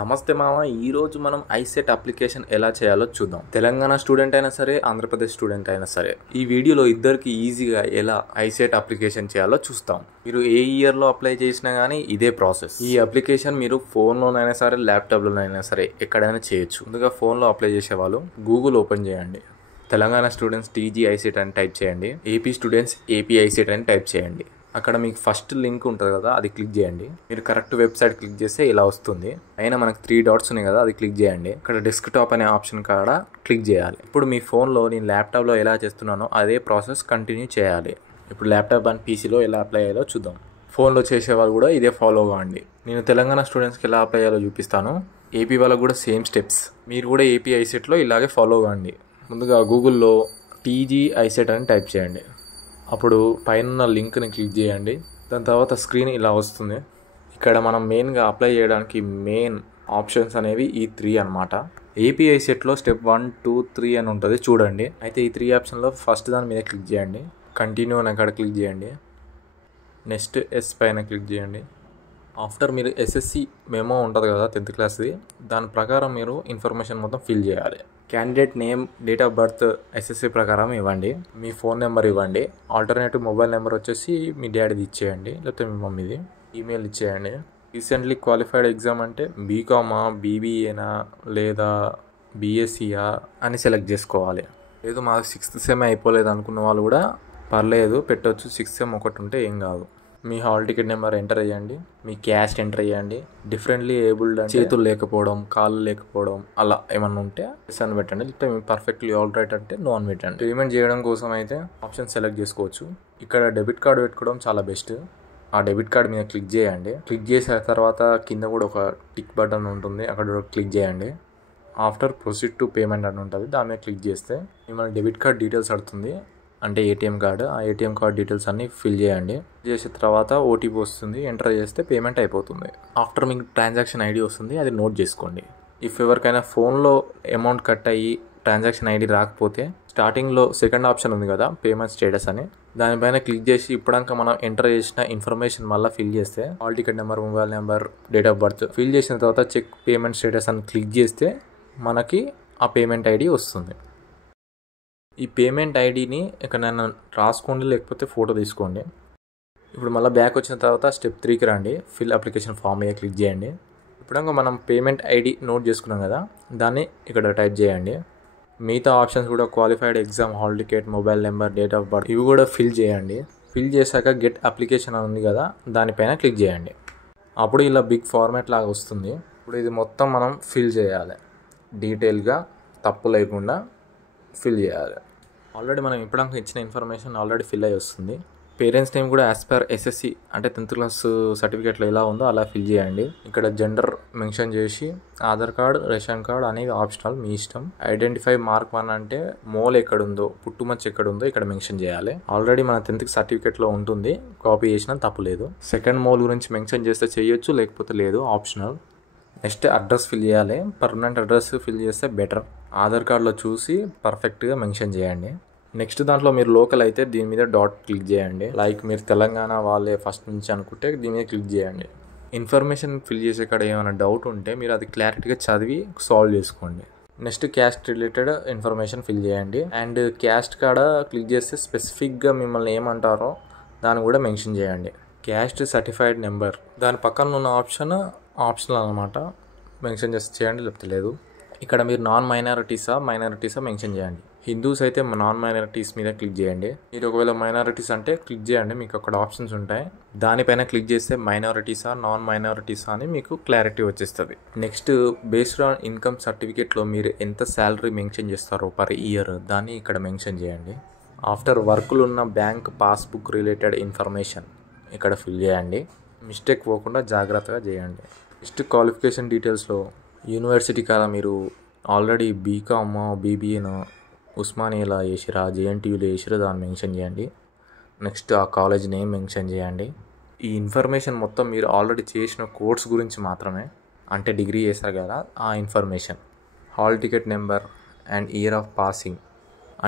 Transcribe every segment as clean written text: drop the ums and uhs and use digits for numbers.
నమస్తే మామ, ఈరోజు మనం ఐసెట్ అప్లికేషన్ ఎలా చేయాలో చూద్దాం. తెలంగాణ స్టూడెంట్ అయినా సరే, ఆంధ్రప్రదేశ్ స్టూడెంట్ అయినా సరే, ఈ వీడియోలో ఇద్దరికి ఈజీగా ఎలా ఐసెట్ అప్లికేషన్ చేయాలో చూస్తాం. మీరు ఏ ఇయర్లో అప్లై చేసినా కానీ ఇదే ప్రాసెస్. ఈ అప్లికేషన్ మీరు ఫోన్లోనైనా సరే, ల్యాప్టాప్లోనైనా సరే ఎక్కడైనా చేయొచ్చు. ముందుగా ఫోన్లో అప్లై చేసే వాళ్ళు గూగుల్ ఓపెన్ చేయండి. తెలంగాణ స్టూడెంట్స్ టీజీ ఐసెట్ అని టైప్ చేయండి. ఏపీ స్టూడెంట్స్ ఏపీ ఐసెట్ అని టైప్ చేయండి. అక్కడ మీకు ఫస్ట్ లింక్ ఉంటుంది కదా, అది క్లిక్ చేయండి. మీరు కరెక్ట్ వెబ్సైట్ క్లిక్ చేస్తే ఇలా వస్తుంది. అయినా మనకు 3 డాట్స్ ఉన్నాయి కదా, అది క్లిక్ చేయండి. ఇక్కడ డెస్క్టాప్ అనే ఆప్షన్ కాడ క్లిక్ చేయాలి. ఇప్పుడు మీ ఫోన్లో నేను ల్యాప్టాప్లో ఎలా చేస్తున్నానో అదే ప్రాసెస్ కంటిన్యూ చేయాలి. ఇప్పుడు ల్యాప్టాప్ అండ్ పీసీలో ఎలా అప్లై చేయాలో చూద్దాం. ఫోన్లో చేసేవాళ్ళు కూడా ఇదే ఫాలో కావండి. నేను తెలంగాణ స్టూడెంట్స్కి ఎలా అప్లై చేయాలో చూపిస్తాను. ఏపీ వాళ్ళకు కూడా సేమ్ స్టెప్స్. మీరు కూడా ఏపీ ఐసెట్లో ఇలాగే ఫాలో కావండి. ముందుగా గూగుల్లో టీజీ ఐసెట్ అని టైప్ చేయండి. అప్పుడు పైన లింక్ని క్లిక్ చేయండి. దాని తర్వాత స్క్రీన్ ఇలా వస్తుంది. ఇక్కడ మనం మెయిన్గా అప్లై చేయడానికి మెయిన్ ఆప్షన్స్ అనేవి ఈ 3 అనమాట. ఏపీ ఐసెట్లో స్టెప్ 1, 2, 3 అని ఉంటుంది చూడండి. అయితే ఈ 3 ఆప్షన్లో ఫస్ట్ దాని మీద క్లిక్ చేయండి. కంటిన్యూ అని అక్కడ క్లిక్ చేయండి. నెక్స్ట్ ఎస్ పైన క్లిక్ చేయండి. ఆఫ్టర్ మీరు ఎస్ఎస్సి మెమో ఉంటుంది కదా 10th క్లాస్ది, దాని ప్రకారం మీరు ఇన్ఫర్మేషన్ మొత్తం ఫిల్ చేయాలి. Candidate name, date of birth SSC ప్రకారం ఇవ్వండి. మీ ఫోన్ నెంబర్ ఇవ్వండి. ఆల్టర్నేటివ్ మొబైల్ నెంబర్ వచ్చేసి మీ డాడీది ఇచ్చేయండి, లేకపోతే మీ మమ్మీది. ఈమెయిల్ ఇచ్చేయండి. రీసెంట్లీ క్వాలిఫైడ్ ఎగ్జామ్ అంటే బీకామా, బీబీఏనా లేదా బీఎస్సీయా అని సెలెక్ట్ చేసుకోవాలి. లేదు మా 6th సెమ్ అయిపోలేదు అనుకున్న వాళ్ళు కూడా పర్లేదు, పెట్టవచ్చు. 6th సెమ్ ఒకటి ఉంటే ఏం కాదు. మీ హాల్ టికెట్ నెంబర్ ఎంటర్ అయ్యండి. మీ క్యాస్ట్ ఎంటర్ అయ్యండి. డిఫరెంట్లీ ఏబుల్డ్ అంటే చేతులు లేకపోవడం, కాళ్ళు లేకపోవడం అలా ఏమన్నా ఉంటే ఎస్ అని పెట్టండి. లేకపోతే మీ పర్ఫెక్ట్లీ ఆల్ రైట్ అంటే నో అని పెట్టండి. పేమెంట్ చేయడం కోసం అయితే ఆప్షన్ సెలెక్ట్ చేసుకోవచ్చు. ఇక్కడ డెబిట్ కార్డు పెట్టుకోవడం చాలా బెస్ట్. ఆ డెబిట్ కార్డ్ మీద క్లిక్ చేయండి. క్లిక్ చేసిన తర్వాత కింద కూడా ఒక టిక్ బటన్ ఉంటుంది, అక్కడ క్లిక్ చేయండి. ఆఫ్టర్ ప్రొసీడ్ టు పేమెంట్ అని ఉంటుంది, దాని మీద క్లిక్ చేస్తే మిమ్మల్ని డెబిట్ కార్డ్ డీటెయిల్స్ అడుగుతుంది, అంటే ఏటీఎం కార్డు. ఆ ఏటీఎం కార్డ్ డీటెయిల్స్ అన్నీ ఫిల్ చేయండి. చేసిన తర్వాత ఓటీపీ వస్తుంది, ఎంటర్ చేస్తే పేమెంట్ అయిపోతుంది. ఆఫ్టర్ మీకు ట్రాన్సాక్షన్ ఐడి వస్తుంది, అది నోట్ చేసుకోండి. ఇఫ్ ఎవరికైనా ఫోన్లో అమౌంట్ కట్ అయ్యి ట్రాన్సాక్షన్ ఐడి రాకపోతే స్టార్టింగ్లో సెకండ్ ఆప్షన్ ఉంది కదా, పేమెంట్ స్టేటస్ అని, దానిపైన క్లిక్ చేసి ఇప్పటిదాకా మనం ఎంటర్ చేసిన ఇన్ఫర్మేషన్ మళ్ళీ ఫిల్ చేస్తే hall ticket number, mobile number, date of birth fill చేసిన తర్వాత చెక్ పేమెంట్ స్టేటస్ అని క్లిక్ చేస్తే మనకి ఆ పేమెంట్ ఐడి వస్తుంది. ఈ పేమెంట్ ఐడిని ఎక్కడైనా రాసుకోండి, లేకపోతే ఫోటో తీసుకోండి. ఇప్పుడు మళ్ళీ బ్యాక్ వచ్చిన తర్వాత స్టెప్ 3కి రండి. ఫిల్ అప్లికేషన్ ఫామ్ మీద క్లిక్ చేయండి. ఇప్పుడు మనం పేమెంట్ ఐడి నోట్ చేసుకున్నాం కదా, దాన్ని ఇక్కడ టైప్ చేయండి. మిగతా ఆప్షన్స్ కూడా qualified exam, hall ticket, mobile number, date of birth ఇవి కూడా ఫిల్ చేయండి. ఫిల్ చేశాక గెట్ అప్లికేషన్ అని ఉంది కదా, దానిపైన క్లిక్ చేయండి. అప్పుడు ఇలా బిగ్ ఫార్మాట్ లాగా వస్తుంది. ఇప్పుడు ఇది మొత్తం మనం ఫిల్ చేయాలి. డీటెయిల్గా తప్పు లేకుండా ఫిల్ చేయాలి. ఆల్రెడీ మనం ఇప్పటిదాకా ఇచ్చిన ఇన్ఫర్మేషన్ ఆల్రెడీ ఫిల్ అయ్యి వస్తుంది. పేరెంట్స్ నేమ్ కూడా యాజ్ పర్ ఎస్ఎస్సి అంటే 10th క్లాస్ సర్టిఫికేట్లో ఎలా ఉందో అలా ఫిల్ చేయండి. ఇక్కడ జెండర్ మెన్షన్ చేసి ఆధార్ కార్డ్, రేషన్ కార్డ్ అనేవి ఆప్షనల్, మీ ఇష్టం. ఐడెంటిఫై మార్క్ 1 అంటే మోల్ ఎక్కడుందో, పుట్టుమచ్చ ఎక్కడుందో ఇక్కడ మెన్షన్ చేయాలి. ఆల్రెడీ మన 10th సర్టిఫికేట్లో ఉంటుంది, కాపీ చేసినా తప్పు లేదు. సెకండ్ మోల్ గురించి మెన్షన్ చేస్తే చేయొచ్చు, లేకపోతే లేదు, ఆప్షనల్. నెక్స్ట్ అడ్రస్ ఫిల్ చేయాలి. పర్మనెంట్ అడ్రస్ ఫిల్ చేస్తే బెటర్. ఆధార్ కార్డులో చూసి పర్ఫెక్ట్గా మెన్షన్ చేయండి. నెక్స్ట్ దాంట్లో మీరు లోకల్ అయితే దీని మీద డాట్ క్లిక్ చేయండి. లైక్ మీరు తెలంగాణ వాళ్ళే ఫస్ట్ నుంచి అనుకుంటే దీని మీద క్లిక్ చేయండి. ఇన్ఫర్మేషన్ ఫిల్ చేసే కాడ ఏమైనా డౌట్ ఉంటే మీరు అది క్లారిటీగా చదివి సాల్వ్ చేసుకోండి. Next caste related information fill చేయండి. అండ్ క్యాస్ట్ కాడ క్లిక్ చేస్తే స్పెసిఫిక్గా మిమ్మల్ని ఏమంటారో దాన్ని కూడా మెన్షన్ చేయండి. క్యాస్ట్ సర్టిఫైడ్ నెంబర్ దాని పక్కన ఉన్న ఆప్షన్ ఆప్షనల్ అనమాట, మెన్షన్ చేస్తే చేయండి, లేకపోతే లేదు. ఇక్కడ మీరు నాన్ మైనారిటీసా మెన్షన్ చేయండి. హిందూస్ అయితే నాన్ మైనారిటీస్ మీద క్లిక్ చేయండి. మీరు ఒకవేళ మైనారిటీస్ అంటే క్లిక్ చేయండి, మీకు అక్కడ ఆప్షన్స్ ఉంటాయి. దానిపైన క్లిక్ చేస్తే మైనారిటీసా నాన్ మైనారిటీసా అని మీకు క్లారిటీ వచ్చేస్తుంది. నెక్స్ట్ బేస్డ్ ఆన్ ఇన్కమ్ సర్టిఫికేట్లో మీరు ఎంత శాలరీ మెన్షన్ చేస్తారో పర్ ఇయర్ దాన్ని ఇక్కడ మెన్షన్ చేయండి. ఆఫ్టర్ వర్క్లు ఉన్న బ్యాంక్ పాస్బుక్ రిలేటెడ్ ఇన్ఫర్మేషన్ ఇక్కడ ఫిల్ చేయండి. మిస్టేక్ పోకుండా జాగ్రత్తగా చేయండి. నెక్స్ట్ క్వాలిఫికేషన్ డీటెయిల్స్లో యూనివర్సిటీ కదా, మీరు ఆల్రెడీ బీకామ్, బీబీఏనో, ఉస్మానియాలో చేసిరా, జేఎన్టీయూలో చేసిరా, దాన్ని మెన్షన్ చేయండి. నెక్స్ట్ ఆ కాలేజ్ నేమ్ మెన్షన్ చేయండి. ఈ ఇన్ఫర్మేషన్ మొత్తం మీరు ఆల్రెడీ చేసిన కోర్స్ గురించి మాత్రమే, అంటే డిగ్రీ చేశారు కదా ఆ information. Hall ticket number and year of passing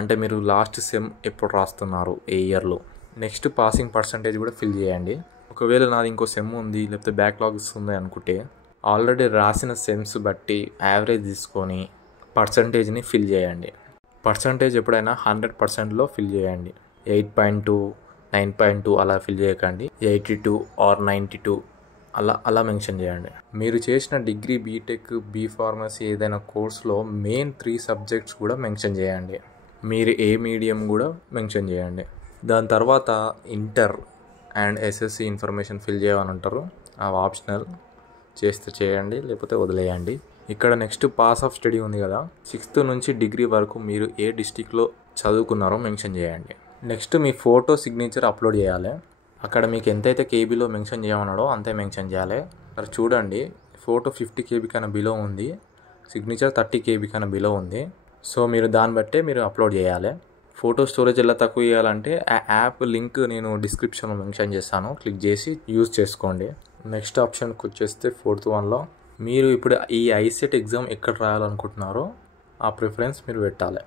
అంటే మీరు లాస్ట్ సెమ్ ఎప్పుడు రాస్తున్నారు, ఏ ఇయర్లో. నెక్స్ట్ పాసింగ్ పర్సంటేజ్ కూడా ఫిల్ చేయండి. ఒకవేళ నాది ఇంకో సెమ్ ఉంది, లేకపోతే బ్యాక్లాగ్స్ ఉంది అనుకుంటే ఆల్రెడీ రాసిన సెమ్స్ బట్టి యావరేజ్ తీసుకొని పర్సంటేజ్ని ఫిల్ చేయండి. పర్సంటేజ్ ఎప్పుడైనా 100%లో ఫిల్ చేయండి. 8.2, 9.2 అలా ఫిల్ చేయకండి. 82 ఆర్ 92 అలా మెన్షన్ చేయండి. మీరు చేసిన డిగ్రీ, బీటెక్, బీఫార్మసీ ఏదైనా కోర్స్లో మెయిన్ 3 సబ్జెక్ట్స్ కూడా మెన్షన్ చేయండి. మీరు ఏ మీడియం కూడా మెన్షన్ చేయండి. దాని తర్వాత inter and SSC information fill చేయమని అంటారు. అవి ఆప్షనల్, చేస్తే చేయండి లేకపోతే వదిలేయండి. ఇక్కడ నెక్స్ట్ పాస్ ఆఫ్ స్టడీ ఉంది కదా, 6th నుంచి డిగ్రీ వరకు మీరు ఏ డిస్టిక్లో చదువుకున్నారో మెన్షన్ చేయండి. నెక్స్ట్ మీ ఫోటో సిగ్నేచర్ అప్లోడ్ చేయాలి. అక్కడ మీకు ఎంతైతే కేబీలో మెన్షన్ చేయమన్నాడో అంతే మెన్షన్ చేయాలి. మరి చూడండి, ఫోటో 50 KB కన్నా బిలో ఉంది, సిగ్నేచర్ 30 KB కన్నా బిలో ఉంది. సో మీరు దాన్ని బట్టే మీరు అప్లోడ్ చేయాలి. ఫోటో స్టోరేజ్ ఎలా తక్కువ చేయాలంటే ఆ యాప్ లింక్ నేను డిస్క్రిప్షన్లో మెన్షన్ చేస్తాను, క్లిక్ చేసి యూజ్ చేసుకోండి. నెక్స్ట్ ఆప్షన్కి వచ్చేస్తే 4th వన్లో మీరు ఇప్పుడు ఈ ఐసెట్ ఎగ్జామ్ ఎక్కడ రాయాలనుకుంటున్నారో ఆ ప్రిఫరెన్స్ మీరు పెట్టాలి.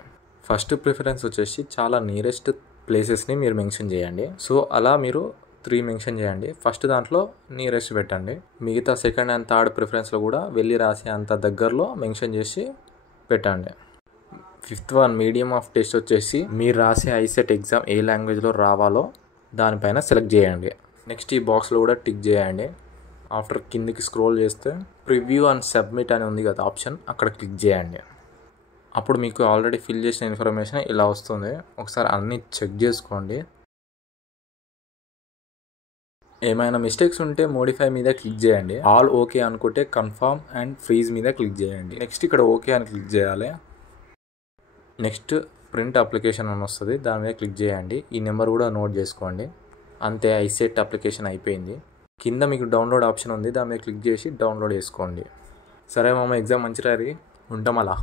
ఫస్ట్ ప్రిఫరెన్స్ వచ్చేసి చాలా నియరెస్ట్ ప్లేసెస్ని మీరు మెన్షన్ చేయండి. సో అలా మీరు 3 మెన్షన్ చేయండి. ఫస్ట్ దాంట్లో నియరెస్ట్ పెట్టండి. మిగతా సెకండ్ అండ్ థర్డ్ ప్రిఫరెన్స్లో కూడా వెళ్ళి రాసే అంత దగ్గరలో మెన్షన్ చేసి పెట్టండి. 5th one medium of test వచ్చేసి మీరు రాసే ఐసెట్ ఎగ్జామ్ ఏ లాంగ్వేజ్లో రావాలో దానిపైన సెలెక్ట్ చేయండి. నెక్స్ట్ ఈ బాక్స్లో కూడా టిక్ చేయండి. ఆఫ్టర్ కిందికి స్క్రోల్ చేస్తే ప్రివ్యూ అండ్ సబ్మిట్ అని ఉంది కదా ఆప్షన్, అక్కడ క్లిక్ చేయండి. అప్పుడు మీకు ఆల్రెడీ ఫిల్ చేసిన ఇన్ఫర్మేషన్ ఇలా వస్తుంది. ఒకసారి అన్నీ చెక్ చేసుకోండి. ఏమైనా మిస్టేక్స్ ఉంటే మోడిఫై మీద క్లిక్ చేయండి. ఆల్ ఓకే అనుకుంటే కన్ఫర్మ్ అండ్ ఫ్రీజ్ మీద క్లిక్ చేయండి. నెక్స్ట్ ఇక్కడ ఓకే అని క్లిక్ చేయాలి. నెక్స్ట్ ప్రింట్ అప్లికేషన్ అని వస్తుంది, దాని మీద క్లిక్ చేయండి. ఈ నెంబర్ కూడా నోట్ చేసుకోండి. అంతే, ఐసెట్ అప్లికేషన్ అయిపోయింది. కింద మీకు డౌన్లోడ్ ఆప్షన్ ఉంది, దాని మీద క్లిక్ చేసి డౌన్లోడ్ చేసుకోండి. సరే మామ, ఎగ్జామ్ మంచి రారి, ఉంటాం అలా.